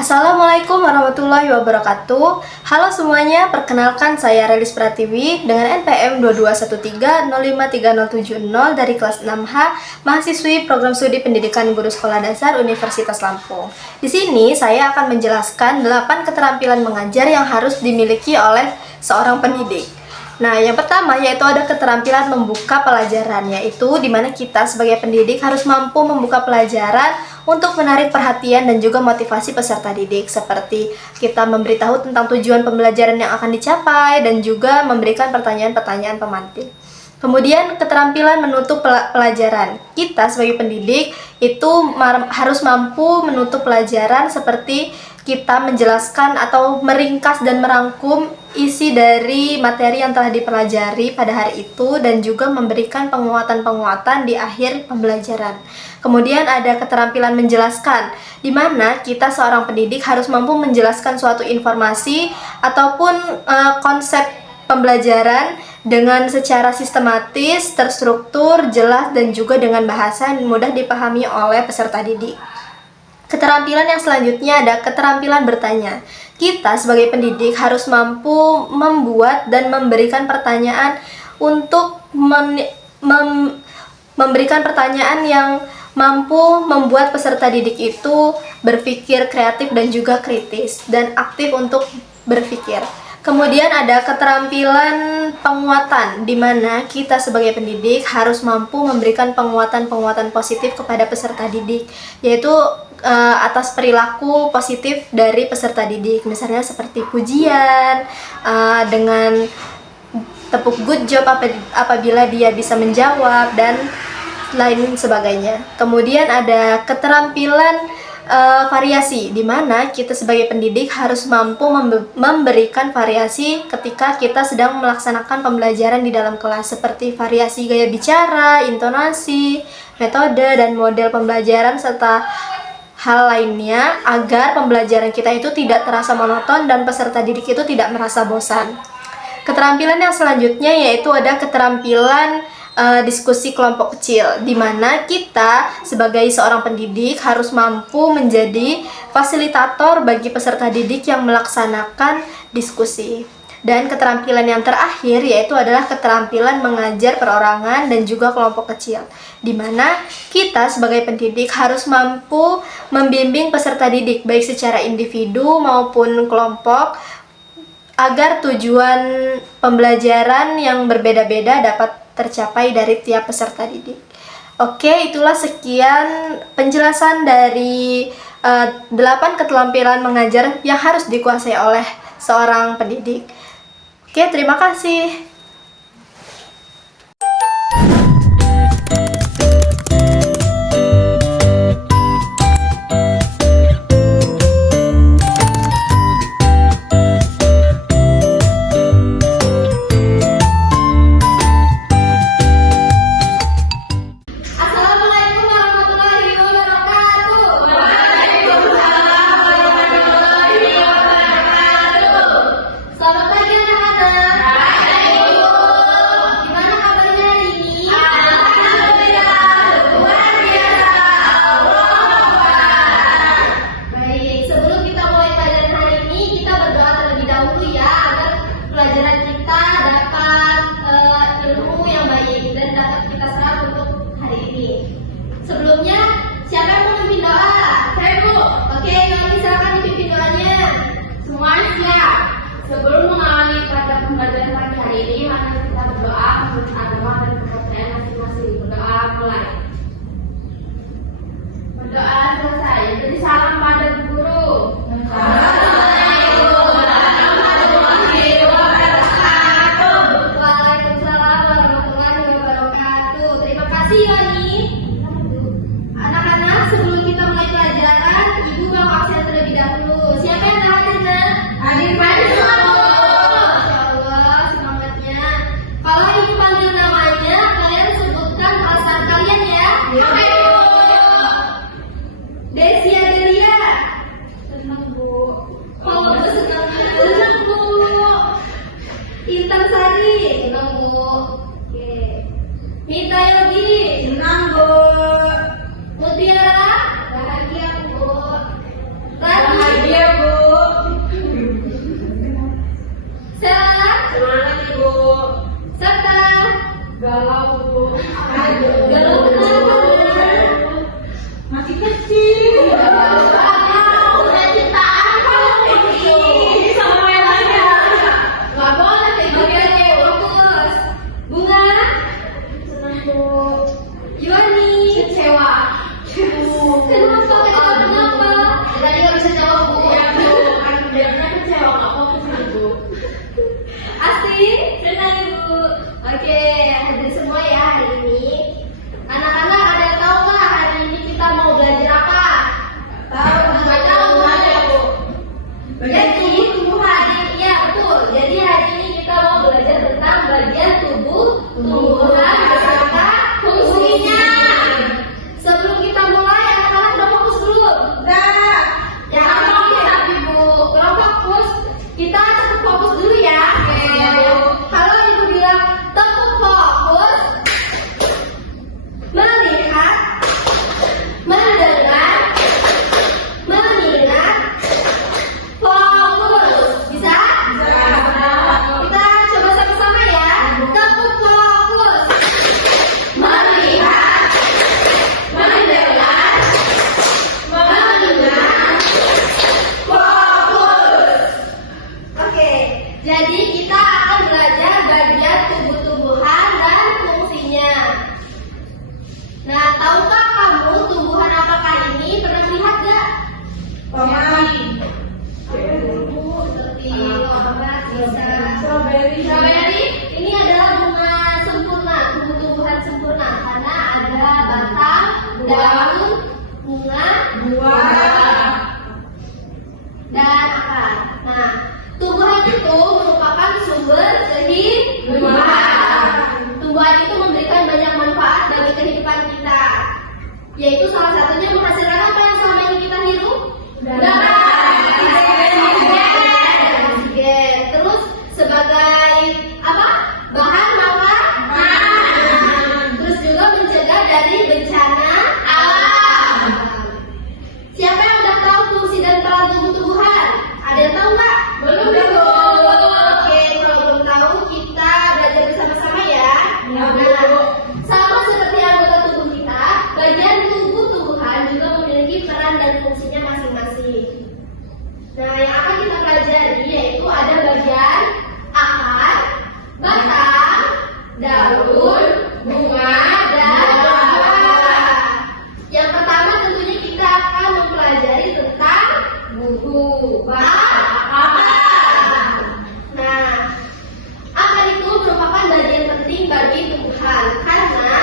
Assalamualaikum warahmatullahi wabarakatuh. Halo semuanya, perkenalkan saya Relis Pratiwi dengan NPM 2213053070 dari kelas 6H, mahasiswi Program Studi Pendidikan Guru Sekolah Dasar Universitas Lampung. Di sini saya akan menjelaskan 8 keterampilan mengajar yang harus dimiliki oleh seorang pendidik. Nah, yang pertama yaitu ada keterampilan membuka pelajaran, yaitu di mana kita sebagai pendidik harus mampu membuka pelajaran untuk menarik perhatian dan juga motivasi peserta didik, seperti kita memberitahu tentang tujuan pembelajaran yang akan dicapai dan juga memberikan pertanyaan-pertanyaan pemantik. Kemudian keterampilan menutup pelajaran. Kita sebagai pendidik itu harus mampu menutup pelajaran seperti kita menjelaskan atau meringkas dan merangkum isi dari materi yang telah dipelajari pada hari itu dan juga memberikan penguatan-penguatan di akhir pembelajaran. Kemudian ada keterampilan menjelaskan, di mana kita seorang pendidik harus mampu menjelaskan suatu informasi ataupun konsep pembelajaran dengan secara sistematis, terstruktur, jelas, dan juga dengan bahasa yang mudah dipahami oleh peserta didik. Keterampilan yang selanjutnya ada keterampilan bertanya. Kita sebagai pendidik harus mampu membuat dan memberikan pertanyaan untuk memberikan pertanyaan yang mampu membuat peserta didik itu berpikir kreatif dan juga kritis dan aktif untuk berpikir. Kemudian ada keterampilan penguatan, di mana kita sebagai pendidik harus mampu memberikan penguatan-penguatan positif kepada peserta didik, yaitu atas perilaku positif dari peserta didik, misalnya seperti pujian, dengan tepuk good job apabila dia bisa menjawab, dan lain sebagainya. Kemudian ada keterampilan variasi, di mana kita sebagai pendidik harus mampu memberikan variasi ketika kita sedang melaksanakan pembelajaran di dalam kelas, seperti variasi gaya bicara, intonasi, metode, dan model pembelajaran, serta hal lainnya agar pembelajaran kita itu tidak terasa monoton dan peserta didik itu tidak merasa bosan. Keterampilan yang selanjutnya yaitu ada keterampilan diskusi kelompok kecil, di mana kita sebagai seorang pendidik harus mampu menjadi fasilitator bagi peserta didik yang melaksanakan diskusi. Dan keterampilan yang terakhir yaitu adalah keterampilan mengajar perorangan dan juga kelompok kecil, di mana kita sebagai pendidik harus mampu membimbing peserta didik baik secara individu maupun kelompok agar tujuan pembelajaran yang berbeda-beda dapat tercapai dari tiap peserta didik. Oke, itulah sekian penjelasan dari 8 keterampilan mengajar yang harus dikuasai oleh seorang pendidik. Oke, terima kasih. Sebelumnya, siapa yang mau memimpin doa? Saya, Bu. Oke, kami silakan dipimpin doanya. Semuanya siap. Sebelum mengawali pada pembelajaran pagi hari ini, mari kita berdoa menurut agama dan kepercayaan masing-masing. Berdoa mulai. Berdoa selesai. Jadi salam pada guru. Waalaikumsalam warahmatullahi wabarakatuh. Terima kasih, Yoni. Anak-anak, sebelum kita mulai pelajaran, Ibu mau absen terlebih dahulu. Siapa yang tak hadir, Nak? Hadir, Pak. Masya Allah, semangatnya. Kalau Ibu panggil namanya, kalian sebutkan alasan kalian ya. Ayo. Desi Adelia. Senang, Bu. Oh, senang. Senang, Bu. Intan Sari. Senang, Bu. Oke. Mita Yogi. Senang, Bu. Mutiara, bahagia, Bu. Bahagia. Galau, Bu. Galau kenapa? Masih kecil. Udah cinta apa? Sama yang lainnya. Gak boleh kayak gini, fokus. Bunga? Senang, Bu. Yuani? Kecewa. Kenapa? Tadi gak bisa jawab, Bu. Ya, Bu. Kan benar kecewa, gak fokus nih, Bu. Asti? Senang, Ibu. Oke, hadir semua ya hari ini. Anak-anak ada yang tahu nggak hari ini kita mau belajar apa? Tahu, nggak tahu ada, Bu. Jadi tumbuhan, ya betul. Jadi hari ini kita mau belajar tentang bagian tubuh tumbuhan beserta fungsinya. Sebelum kita mulai, anak-anak udah fokus dulu. Udah. Ya, tapi Bu, kalau fokus, kita cepet fokus dulu ya. Kalau Ibu bilang tepuk fokus, melihat, mendengar, mengingat, fokus. Bisa? Kita coba sama-sama ya. Tepuk fokus. Melihat, mendengar, mengingat, fokus. Oke, jadi kita akan belajar bagian tubuh-tumbuhan dan fungsinya. Nah, tahukah kamu tumbuhan apakah ini? Pernah lihat gak? Seperti lombat, bisa. Strawberry. Ini adalah bunga sempurna, tumbuh-tumbuhan sempurna karena ada batang, daun, bunga, buah, dan akar. Nah, tumbuhan itu merupakan sumber kehidupan. Tumbuhan itu memberikan banyak manfaat bagi kehidupan kita, yaitu salah satunya menghasilkan apa yang selama ini kita hirup? Darah, oksigen. Terus sebagai apa? Bahan makanan. Terus juga mencegah dari bencana alam. Siapa yang udah tahu fungsi dan peran tumbuh-tumbuhan? Ada yang tahu nggak? Belum. Oke, kalau belum tahu kita belajar bersama-sama ya. Nah, sama seperti anggota tubuh kita, bagian tubuh tumbuhan juga memiliki peran dan fungsinya masing-masing. Nah, yang akan kita pelajari yaitu ada bagian akar, batang, daun, bunga, dan buah. Yang pertama tentunya kita akan mempelajari tentang buku akar. Nah, akar itu merupakan bagian penting bagi tumbuhan karena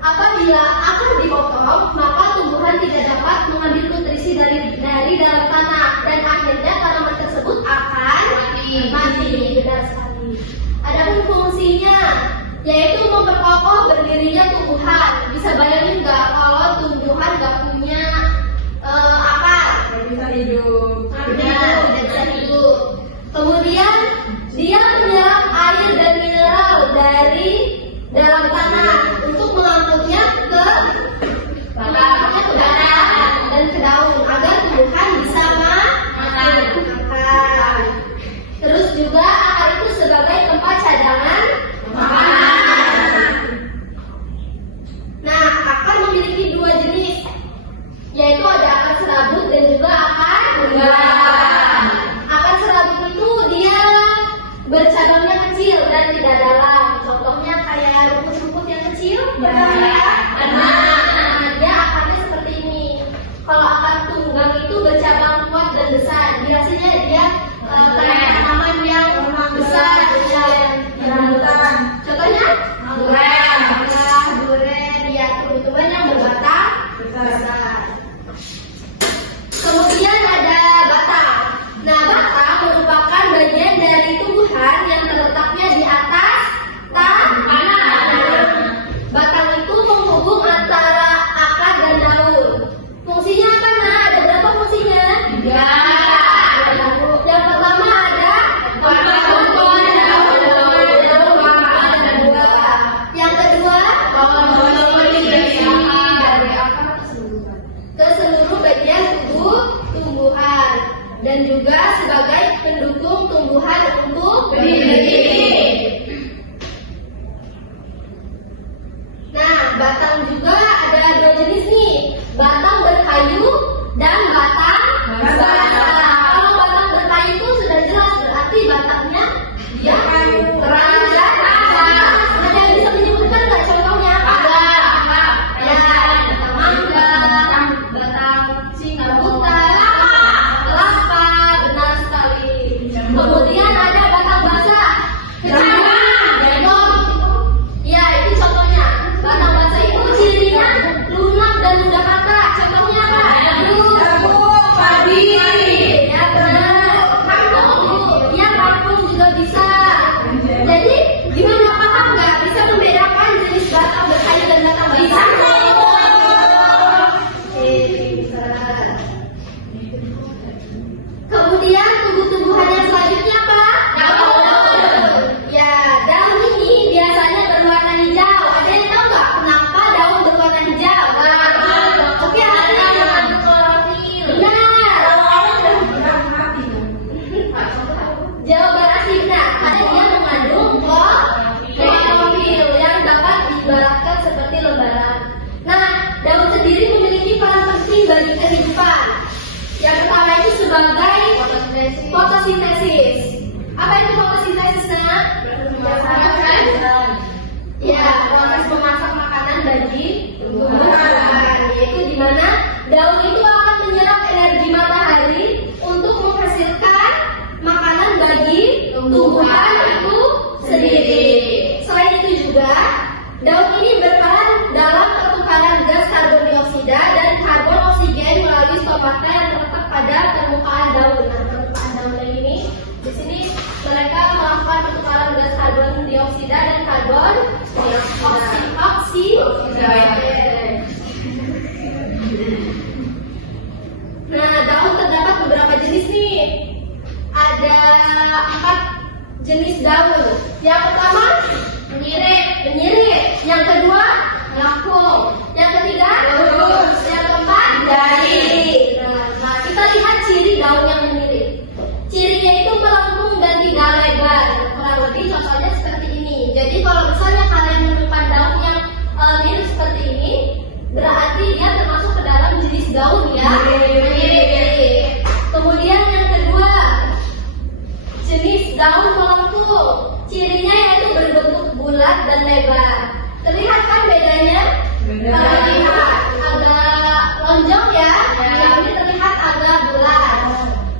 apabila akar dipotong, maka tumbuhan tidak dapat mengambil nutrisi dari dalam tanah dan akhirnya tanaman tersebut akan mati. Benar sekali. Adapun fungsinya yaitu memperkokoh berdirinya tumbuhan. Bisa bayangin nggak kalau tumbuhan nggak punya akar? Bisa hidup. Tidak bisa hidup. Kemudian dia menyerap air dan mineral dari dalam tanah untuk mengaturnya ke batang dan ke daun agar tumbuhan bisa makan. Terus juga akar itu sebagai tempat cadangan makanan. Nah, akar memiliki dua jenis, yaitu ada akar serabut dan juga akar buah. Akar serabut itu dia bercabangnya kecil dan tidak dalam. Contohnya kayak rumput-rumput yang kecil. Nah, dia akarnya seperti ini. Kalau akar tunggang itu bercabang kuat dan besar. Biasanya dia kayak tanaman yang besar, rambutan. Contohnya duren, ya tumbuhan yang berbatang besar. Kemudian ada batang. Nah, batang merupakan bagian dari tumbuhan yang terletaknya di atas tanah. Batang itu menghubung antara akar dan daun. Fungsinya apa, Nah? Ada berapa fungsinya? 3. Yang pertama ada daun, yang batang juga ada dua jenis nih, batang berkayu dan batang basah. Kalau batang berkayu itu sudah jelas berarti batangnya dia terang dan basah. Ada yang bisa menyebutkan nggak contohnya? Ya, batang mangga, batang rambutan, kelapa, benar sekali. Kemudian ada batang basah. Ya, itu contohnya. Batang basah itu cirinya lunak dan mudah patah. Contohnya apa? Jagung, padi. Ya benar. Ya, kangkung juga bisa. Jadi gimana, paham nggak? Bisa membedakan jenis batang berkayu dan batang basah? Bisa. Kemudian tumbuh-tumbuhan yang selanjutnya apa? Daun. Ya, daun ini biasanya berwarna hijau. Ada yang tahu nggak kenapa daun berwarna hijau? Oke, ada yang klorofil. Benar. Jawaban asli benar. Karena dia mengandung klorofil yang dapat diibaratkan seperti lembaran. Nah, daun sendiri memiliki peran penting bagi kehidupan. Yang pertama itu sebagai fotosintesis. Apa itu fotosintesis? Ya, proses memasak makanan bagi tumbuhan. Yaitu di mana daun itu akan menyerap energi matahari untuk menghasilkan makanan bagi tumbuhan itu sendiri. Selain itu juga, daun ini berperan dalam pertukaran gas karbon dioksida dan karbon oksigen melalui stomata yang terletak pada permukaan daun. Nah, permukaan daun ini di sini mereka melakukan pertukaran gas karbon dioksida dan karbon oksida. Nah, daun terdapat beberapa jenis nih. Ada 4 jenis daun. Yang pertama penyirik. Yang kedua melengkung. Yang ketiga lurus. Yang keempat dari. Nah, kita lihat ciri daun yang menyirik. Cirinya itu melengkung dan tidak lebar. Kurang lebih contohnya seperti ini. Jadi kalau misalnya kalian menemukan daun yang mirip seperti ini, berarti dia termasuk ke dalam jenis daun ya. Kemudian yang kedua, jenis daun melengkung. Cirinya yaitu berbentuk bulat dan lebar. Terlihat kan bedanya? Terlihat agak lonjong ya. Yang ini terlihat agak bulat.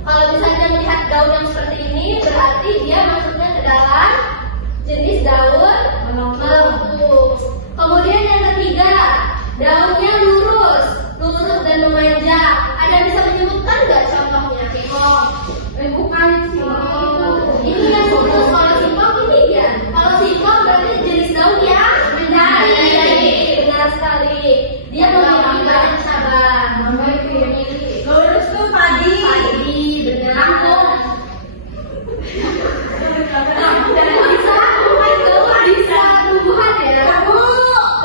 Kalau misalnya melihat daun yang seperti ini, berarti dia masuknya ke dalam jenis daun melengkung. Kemudian yang ketiga, daunnya lurus dan memanjang. Ada yang bisa menyebutkan nggak contohnya? Bukan singkong. Ini yang lurus. Kalau singkong ini ya. Kalau singkong berarti jenis daun yang menarik. Benar sekali. Dia memiliki banyak cabang. Lurus tuh padi. Benar. Bisa tumbuhan ya.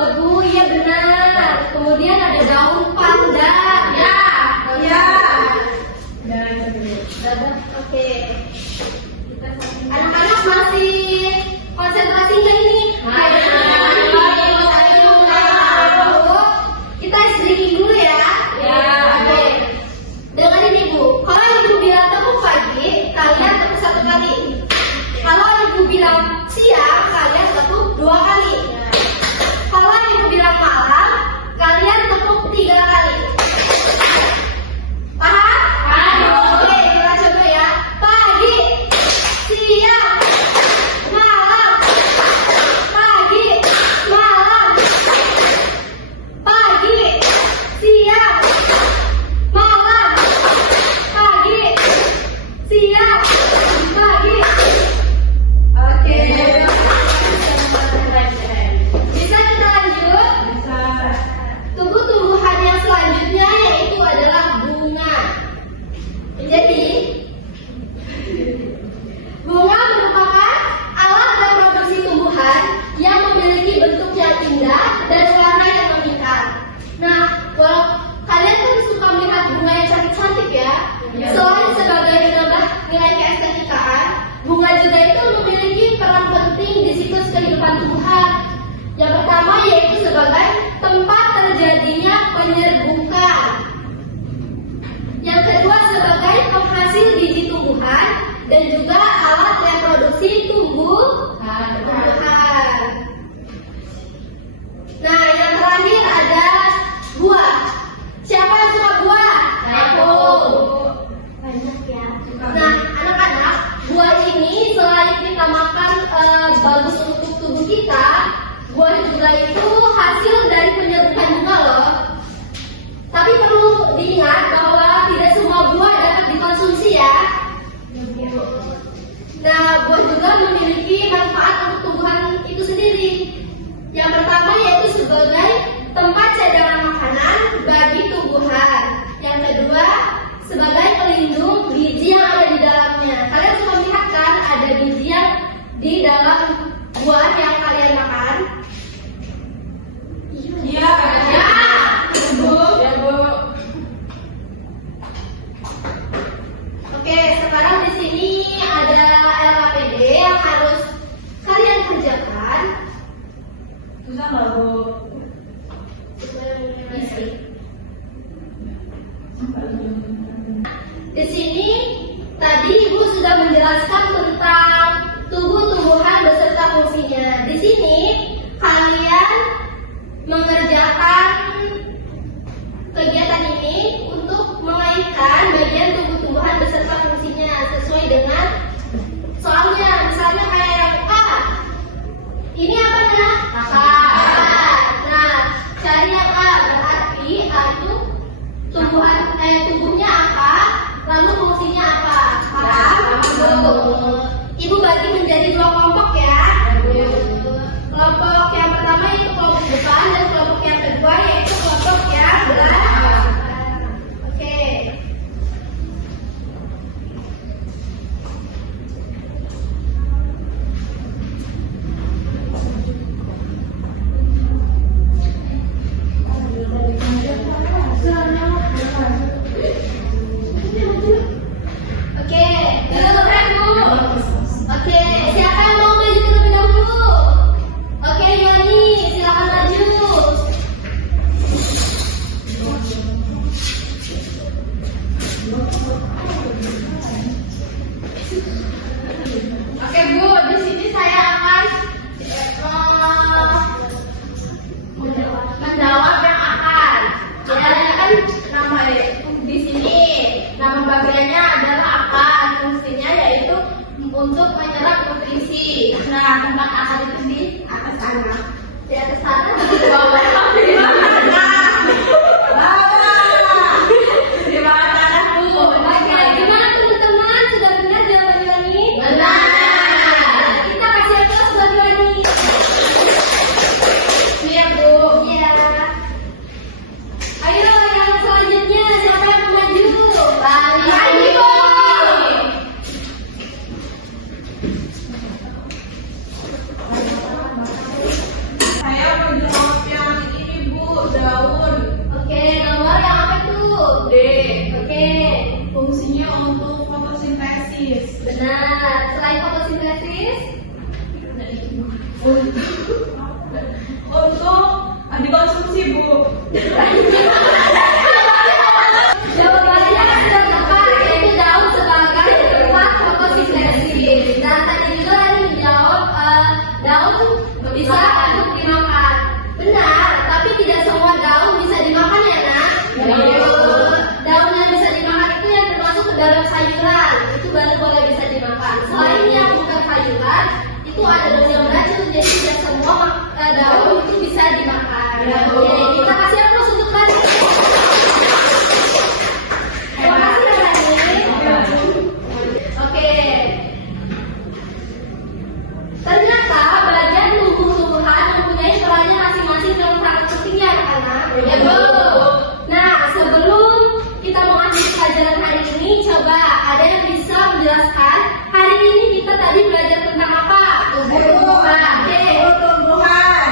Tebu, ya benar. Kemudian ada daun pandan. Ya. Oke. Anak-anak masih konsentrasi nggak ini? Kita sedikit dulu ya. Oke. Dengan ini Bu, kalau Ibu bilang tepuk pagi, kalian tepuk 1 kali. Kalau Ibu bilang siang, kalian tepuk 2 kali. Kalau Ibu bilang malam, kalian tepuk 3 kali. Paham? Oke, kita coba ya. Pagi, siang, malam. Pagi, malam. Pagi, siang, malam. Pagi, siang, pagi. Oke. Bisa kita lanjut? Tumbuh-tumbuhan yang selanjutnya yaitu adalah bunga. Jadi, bunga merupakan alat reproduksi tumbuhan yang memiliki bentuk yang indah dan warna yang memikat. Nah, kalau kalian kan suka melihat bunga yang cantik-cantik ya, selain sebagai menambah nilai keestetikaan, bunga juga itu memiliki peran penting di siklus kehidupan tumbuhan. Yang pertama yaitu sebagai dan juga alat reproduksi tumbuhan. Nah, yang terakhir ada buah. Siapa yang suka buah? Aku. Banyak ya. Nah, anak-anak, buah ini selain kita makan bagus untuk tubuh kita, buah juga itu hasil dari penyerukan bunga loh. Tapi perlu diingat bahwa tidak semua buah dapat dikonsumsi ya. Nah, buah juga memiliki manfaat untuk tumbuhan itu sendiri. Yang pertama yaitu sebagai tempat cadangan makanan bagi tumbuhan. Yang kedua, sebagai pelindung biji yang ada di dalamnya. Kalian suka melihat kan ada biji yang di dalam buah yang kalian makan? Iya, ya. Bu. Oke, sekarang di sini ada LKPD yang harus kalian kerjakan. Susah nggak, Bu? Isi. Di sini tadi Ibu sudah menjelaskan tentang tumbuh-tumbuhan beserta fungsinya. Di sini kalian mengerjakan kegiatan ini untuk mengaitkan bagian tumbuh-tumbuhan beserta fungsinya sesuai dengan soalnya. Misalnya kayak yang A, ini apa ya? Nah, cari yang A, berarti A itu tubuhnya apa, lalu fungsinya apa? Ibu bagi menjadi dua kelompok ya. Kelompok yang pertama itu kelompok depan dan kelompok yang kedua yaitu kelompok yang belakang. Oke. Oke, duduk dulu. Oke, siapa yang mau maju terlebih dahulu? Oke, Yoni, silakan maju. Oke, Bu, di sini saya akan menjawab yang akan. Jadi kan nama di sini nama bagiannya adalah akan, fungsinya yaitu untuk menyerap nutrisi. Nah, tempat akar itu di atas sana. Di atas sana di bawah. Di bawah tanah, Bu. Oke, gimana teman-teman? Sudah benar jawabannya ini? Benar. Kita kasih aplaus buat Yoni. Iya, Bu. Iya. Ayo yang selanjutnya siapa yang mau maju? Lagi, Bu. Saya mau jawab yang ini, Bu, daun. Oke, nomor yang apa tuh? D. Oke, Fungsinya untuk fotosintesis. benar. Selain fotosintesis, Untuk dikonsumsi, Bu. jawabannya sudah tepat, yaitu daun sebagai tempat fotosintesis. Dan tadi juga ini menjawab daun bisa untuk dimakan. Benar, tapi tidak semua daun bisa dimakan ya, Nak? Daun yang bisa dimakan itu yang termasuk ke dalam sayuran, itu baru boleh bisa dimakan. Selain yang bukan sayuran, itu ada daun yang beracun, jadi tidak semua daun itu bisa dimakan. Oke, kita kasih aplaus untuk tadi. Terima kasih ya, Rani. Oke. Ternyata bagian tumbuh-tumbuhan mempunyai perannya masing-masing dalam sangat penting ya, anak-anak. Ya, Bu. Nah, sebelum kita mengakhiri pelajaran hari ini, coba ada yang bisa menjelaskan hari ini kita tadi belajar tentang apa? Tumbuh-tumbuhan. Oke. Tumbuhan.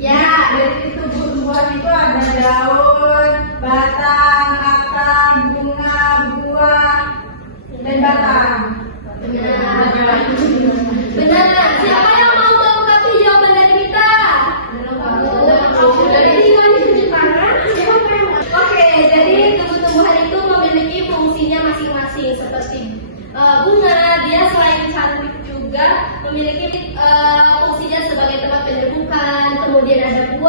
Ya. Dari tumbuhan itu ada daun, batang, akar, bunga, buah, dan batang. Benar. Benar. Siapa yang mau melengkapi jawaban dari kita? Jadi kami tunjukkan. Oke, jadi tumbuh-tumbuhan itu memiliki fungsinya masing-masing seperti bunga,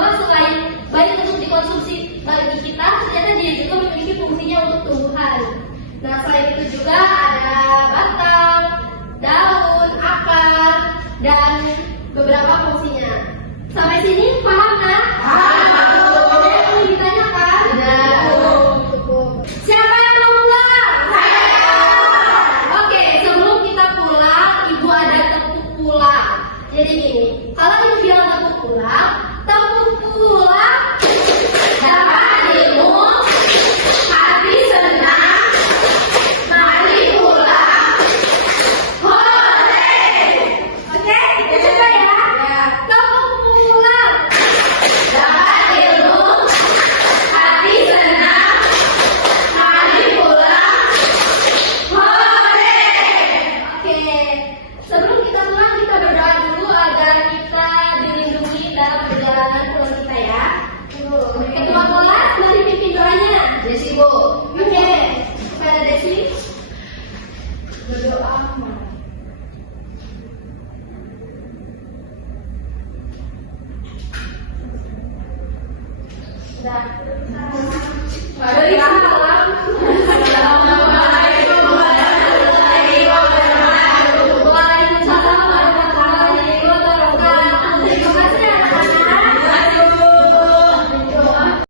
bahwa selain baik untuk dikonsumsi bagi kita, ternyata dia juga memiliki fungsinya untuk tumbuhan. Nah, selain itu juga ada batang, daun, akar, dan beberapa fungsinya. Sampai sini paham kan? Ada yang perlu ditanyakan? Siapa yang mau pulang? Saya. Oke, sebelum kita pulang, ibu ada tepuk pulang. Jadi gini, kalau ibu bilang tepuk pulang dapat ilmu, hati senang, mari pulang. Hore! Oke, kita coba ya. Tepuk pulang dapat ilmu, hati senang, mari pulang. Hore! Oke, sebelum kita pulang kita berdoa dulu agar kita dilindungi dalam perjalanan pulang kita ya. Ketua kelas mari pimpin doanya. Desi Bu. Oke, kepada Desi berdoa. Sudah. Ada di salam.